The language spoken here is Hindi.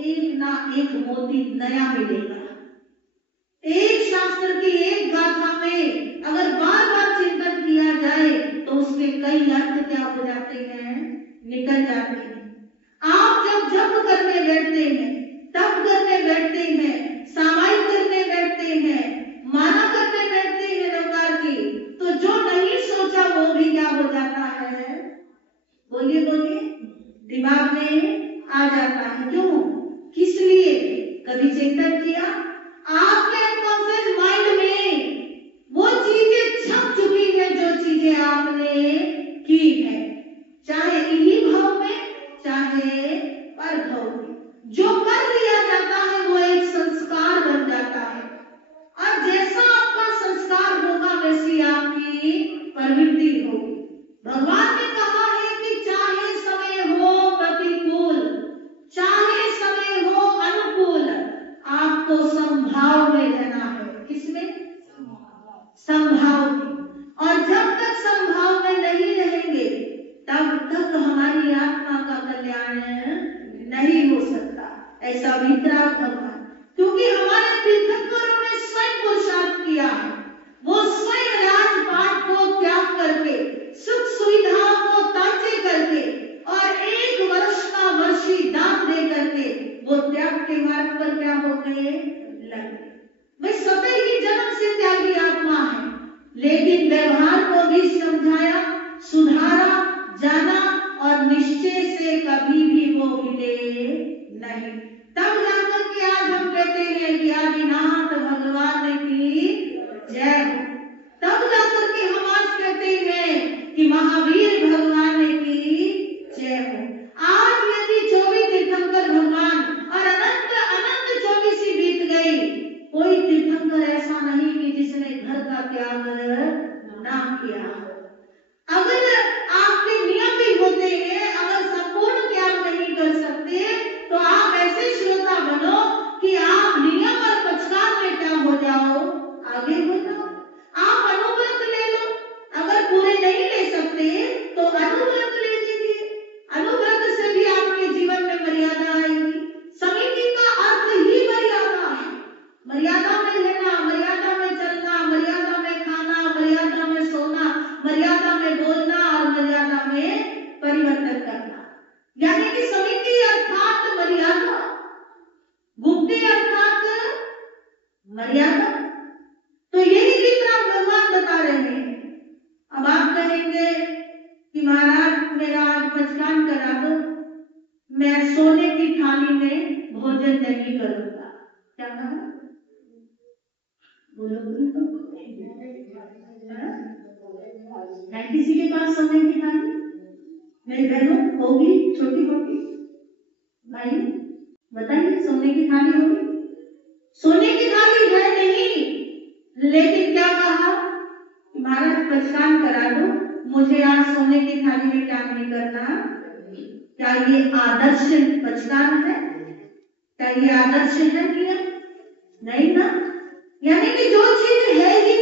एक ना एक मोती नया मिलेगा। एक शास्त्र की एक गाथा में अगर बार बार चिंतन किया जाए तो उसके कई अर्थ क्या हो जाते हैं, निकल जाते हैं। आप जब जप करने बैठते हैं, तप करने बैठते हैं, सामायिक करने बैठते हैं, माला करने बैठते हैं नवकार की, तो जो नहीं सोचा वो भी क्या हो जाता है, बोलिए बोलिए, दिमाग में आ जाता है। क्यों, किस लिए, कभी चिंतन किया आपने अनकॉन्शियस माइंड में वो चीजें छप चुकी है जो चीजें आपने की है, चाहे इन्हीं भाव में चाहे पर भाव में, जो कर लिया जाता है वो एक संस्कार बन जाता है। और जैसा आपका संस्कार होगा वैसी आपकी प्रवृत्ति होगी। भगवान ने कहा है कि चाहे समय हो प्रतिकूल, चाहे समय हो अनुकूल, आपको संभाव में रहना है। किसमें, संभाव में। और जब तक संभाव में नहीं रहेंगे तब तक हमारी आत्मा का कल्याण नहीं हो सकता, ऐसा वितराग भगवान। क्योंकि हमारे तीर्थंकरों ने स्वयं पुरुषार्थ किया है, वो स्वयं राजपाट को त्याग करके, सुख सुविधाओं को त्याग करके और 1 वर्ष का वर्षी दान दे करके वो त्याग के मार्ग पर क्या हो गए, लगे। वे स्वतः ही जन्म से त्यागी आत्मा है, लेकिन व्यवहार को भी समझाया, सुधारा, जाना और निश्चय से कभी भी वो हिले नहीं। तब जाकर के आज हम कहते हैं कि आदिनाथ भगवान की जय हो। तब जाकर के हम आज कहते हैं कि महावीर भगवान की जय हो। आज यदि 24 तीर्थंकर भगवान और अनंत अनंत 24 बीत गई, कोई तीर्थंकर ऐसा नहीं कि जिसने घर का त्याग ना किया। अगर आपके नियम भी होते हैं, अगर संपूर्ण त्याग नहीं कर सकते तो आप ऐसे श्रोता बनो कि आप नियम और पक्षकार में क्या हो जाओ, आगे हो जाओ। आप अनुव्रत ले लो, अगर पूरे नहीं ले सकते तो अनुव्रत ले लीजिए। अनुव्रत से भी आपके जीवन में मर्यादा आएगी। समिति का अर्थ ही मर्यादा है, मर्यादा में रहना, मर्यादा में चलना, मर्यादा में खाना, मर्यादा में सोना, मर्यादा में बोलना और मर्यादा में परिवर्तन करना। यानी कि समिति अर्थात मर्यादा, गुप्ती अर्थात मर्यादा। तो यही वितराग भगवान बता रहे हैं। अब आप कहेंगे कि महाराज मेरा आज पंचकाम करा दो, मैं सोने की थाली में भोजन नहीं करूंगा। क्या कहा, बोलो बोलो, है किसी के पास सोने की थाली? मेरी बहनों होगी, छोटी मोटी भाई बताइए, सोने की थाली होगी? सोने की थाली है नहीं, लेकिन क्या कहा, महाराज पंचकाम करा दो, मुझे आज सोने की थाली में क्या नहीं करना। क्या ये आदर्श पंचकाम है? क्या ये आदर्श है नियम? नहीं ना। यानी कि जो चीज है ही